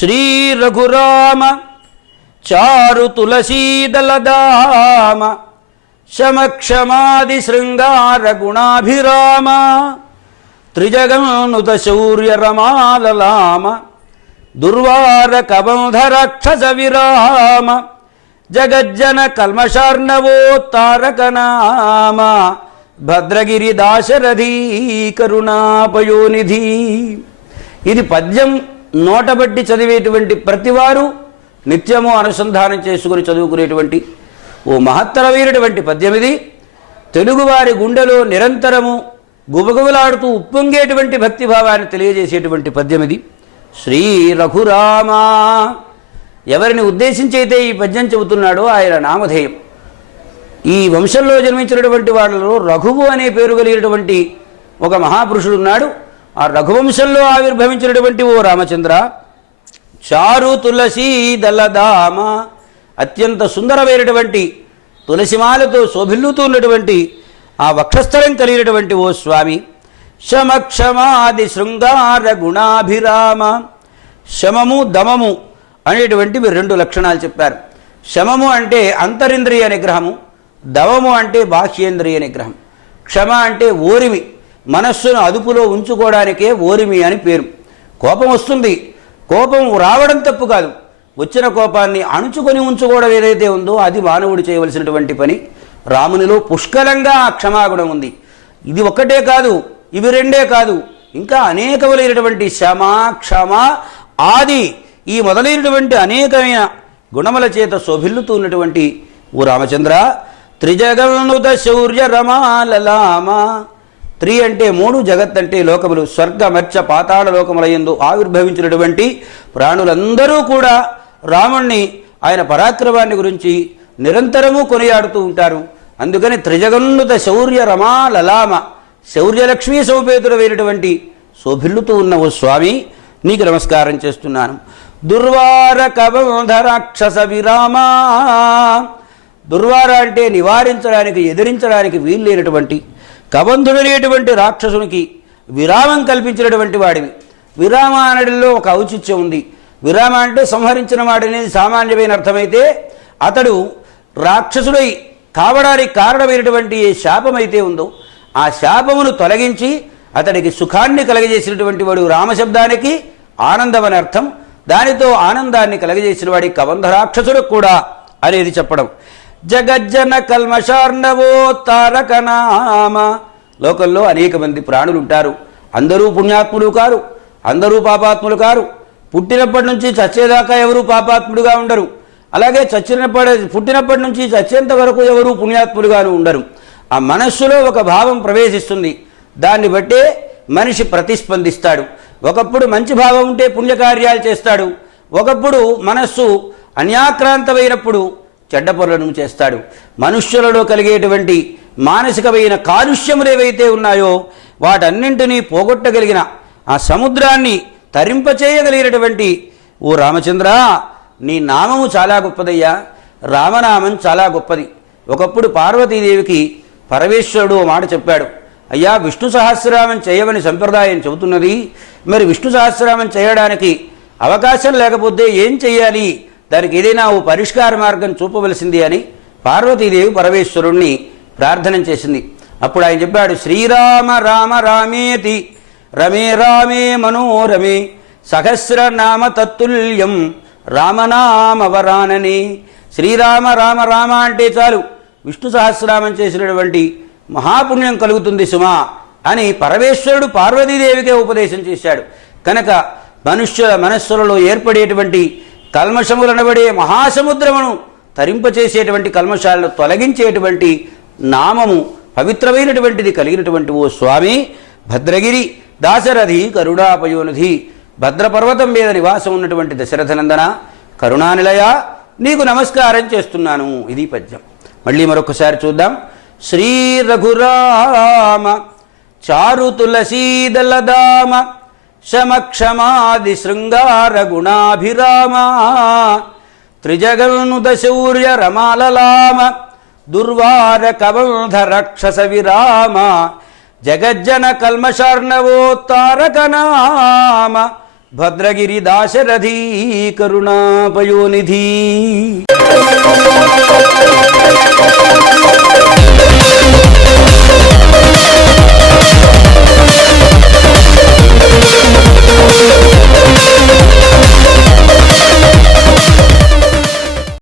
శ్రీ రఘురామ చారు తులసీదలదామ శమక్షమాది శృంగార గుణాభిరామ త్రిజగన్నుత శౌర్య రమాలలామ దుర్వార కబంధరక్షస విరామ జగజ్జన కల్మషార్ణవోత్తారకనామ భద్రగిరి దాశరథీ కరుణాపయోనిధి. ఇది పద్యం. నోటబట్టి చదివేటువంటి ప్రతివారు నిత్యము అనుసంధానం చేసుకుని చదువుకునేటువంటి ఓ మహత్తరమైనటువంటి పద్యమిది. తెలుగువారి గుండెలో నిరంతరము గుబగుబలాడుతూ ఉప్పొంగేటువంటి భక్తిభావాన్ని తెలియజేసేటువంటి పద్యమిది. శ్రీ రఘురామా. ఎవరిని ఉద్దేశించైతే ఈ పద్యం చెబుతున్నాడో ఆయన నామధేయం. ఈ వంశంలో జన్మించినటువంటి వాళ్ళలో రఘువు అనే పేరు కలిగినటువంటి ఒక మహాపురుషుడున్నాడు. ఆ రఘువంశంలో ఆవిర్భవించినటువంటి ఓ రామచంద్ర చారు తులసి దళదామ అత్యంత సుందరమైనటువంటి తులసిమాలతో శోభిల్లుతూ ఉన్నటువంటి ఆ వక్షస్థలం కలిగినటువంటి ఓ స్వామి. శమక్షమాది శృంగార గుణాభిరామ శమము దమము అనేటువంటివి రెండు లక్షణాలు చెప్పారు. శమము అంటే అంతరింద్రియ నిగ్రహము దమము అంటే బాహ్యేంద్రియ నిగ్రహం. క్షమ అంటే ఓరిమి మనస్సును అదుపులో ఉంచుకోవడానికే ఓరిమి అని పేరు. కోపం వస్తుంది. కోపం రావడం తప్పు కాదు. వచ్చిన కోపాన్ని అణుచుకొని ఉంచుకోవడం ఏదైతే ఉందో అది మానవుడు చేయవలసినటువంటి పని. రామునిలో పుష్కలంగా ఆ క్షమాగుణం ఉంది. ఇది ఒక్కటే కాదు ఇవి రెండే కాదు. ఇంకా అనేకములైనటువంటి శమ క్షమ ఆది ఈ మొదలైనటువంటి అనేకమైన గుణముల చేత శోభిల్లుతూ ఉన్నటువంటి ఓ రామచంద్ర. త్రిజగనుత శౌర్య రమాలలామా. త్రీ అంటే మూడు జగత్ అంటే లోకములు. స్వర్గ మర్చ పాతాళ లోకములయందు ఆవిర్భవించినటువంటి ప్రాణులందరూ కూడా రాముణ్ణి ఆయన పరాక్రమాన్ని గురించి నిరంతరము కొనియాడుతూ ఉంటారు. అందుకని త్రిజగన్నుత శౌర్య రమా లలామ శౌర్యలక్ష్మీ సౌపేతుడమైనటువంటి శోభిల్లుతూ ఉన్న ఓ స్వామి నీకు నమస్కారం చేస్తున్నాను. దుర్వార కబంధ రాక్షస విరామా. దుర్వార అంటే నివారించడానికి ఎదిరించడానికి వీల్లేనటువంటి కబంధుడనేటువంటి రాక్షసునికి విరామం కల్పించినటువంటి వాడివి. విరామ అనడంలో ఒక ఔచిత్యం ఉంది. విరామ అంటే సంహరించిన వాడనేది సామాన్యమైన అర్థమైతే అతడు రాక్షసుడై కావడానికి కారణమైనటువంటి ఏ శాపమైతే ఉందో ఆ శాపమును తొలగించి అతడికి సుఖాన్ని కలగజేసినటువంటి వాడు రామశబ్దానికి ఆనందం అని అర్థం. దానితో ఆనందాన్ని కలగజేసిన వాడి కబంధ రాక్షసుడు కూడా అనేది చెప్పడం. జగజ్జన కల్మషార్ణవో తారకనామ. లోకంలో అనేక మంది ప్రాణులు ఉంటారు అందరూ పుణ్యాత్ములు కారు. అందరూ పాపాత్ములు కారు. పుట్టినప్పటి నుంచి చచ్చేదాకా ఎవరు పాపాత్ముడుగా ఉండరు. అలాగే చచ్చినప్పటి పుట్టినప్పటి నుంచి చచ్చేంత వరకు ఎవరు పుణ్యాత్ములుగాను ఉండరు. ఆ మనస్సులో ఒక భావం ప్రవేశిస్తుంది. దాన్ని బట్టే మనిషి ప్రతిస్పందిస్తాడు. ఒకప్పుడు మంచి భావం ఉంటే పుణ్యకార్యాలు చేస్తాడు. ఒకప్పుడు మనస్సు అన్యాక్రాంతమైనప్పుడు చెడ్డ పనులను చేస్తాడు. మనుష్యులలో కలిగేటువంటి మానసికమైన కాలుష్యములు ఏవైతే ఉన్నాయో వాటన్నింటినీ పోగొట్టగలిగిన ఆ సముద్రాన్ని తరింపచేయగలిగినటువంటి ఓ రామచంద్ర నీ నామము చాలా గొప్పదయ్యా. రామనామం చాలా గొప్పది. ఒకప్పుడు పార్వతీదేవికి పరమేశ్వరుడు ఓ మాట చెప్పాడు. అయ్యా విష్ణు సహస్రనామం చేయమని సంప్రదాయం చెబుతున్నది. మరి విష్ణు సహస్రనామం చేయడానికి అవకాశం లేకపోతే ఏం చెయ్యాలి? దానికి ఏదైనా ఓ పరిష్కార మార్గం చూపవలసింది అని పార్వతీదేవి పరమేశ్వరుణ్ణి ప్రార్థన చేసింది. అప్పుడు ఆయన చెప్పాడు శ్రీరామ రామ రామేతి రమే రామే మనోరమే సహస్రనామ తత్తుల్యం రామనామవరానని. శ్రీరామ రామ రామ అంటే చాలు విష్ణు సహస్రనామం చేసినటువంటి మహాపుణ్యం కలుగుతుంది సుమా అని పరమేశ్వరుడు పార్వతీదేవికే ఉపదేశం చేశాడు. కనుక మనుష్యుల మనస్సులలో ఏర్పడేటువంటి కల్మషములనబడే మహాసముద్రమును తరింపచేసేటువంటి కల్మషాలను తొలగించేటువంటి నామము పవిత్రమైనటువంటిది కలిగినటువంటి ఓ స్వామి భద్రగిరి దాశరథి కరుణాపయోనిధి భద్రపర్వతం మీద నివాసం ఉన్నటువంటి దశరథనందన కరుణానిలయ నీకు నమస్కారం చేస్తున్నాను. ఇది పద్యం. మళ్ళీ మరొకసారి చూద్దాం. శ్రీ రఘురామ చారు తులసీదలదామ శమక్షమాది శృంగార గుణాభిరామ త్రిజగన్నుత శౌర్య రమాలలామ దుర్వార కబంధ రక్షస విరామ జగజ్జన కల్మషార్ణవోత్తారకనామ భద్రగిరి దాశరథీ కరుణాపయోనిధి Thank you.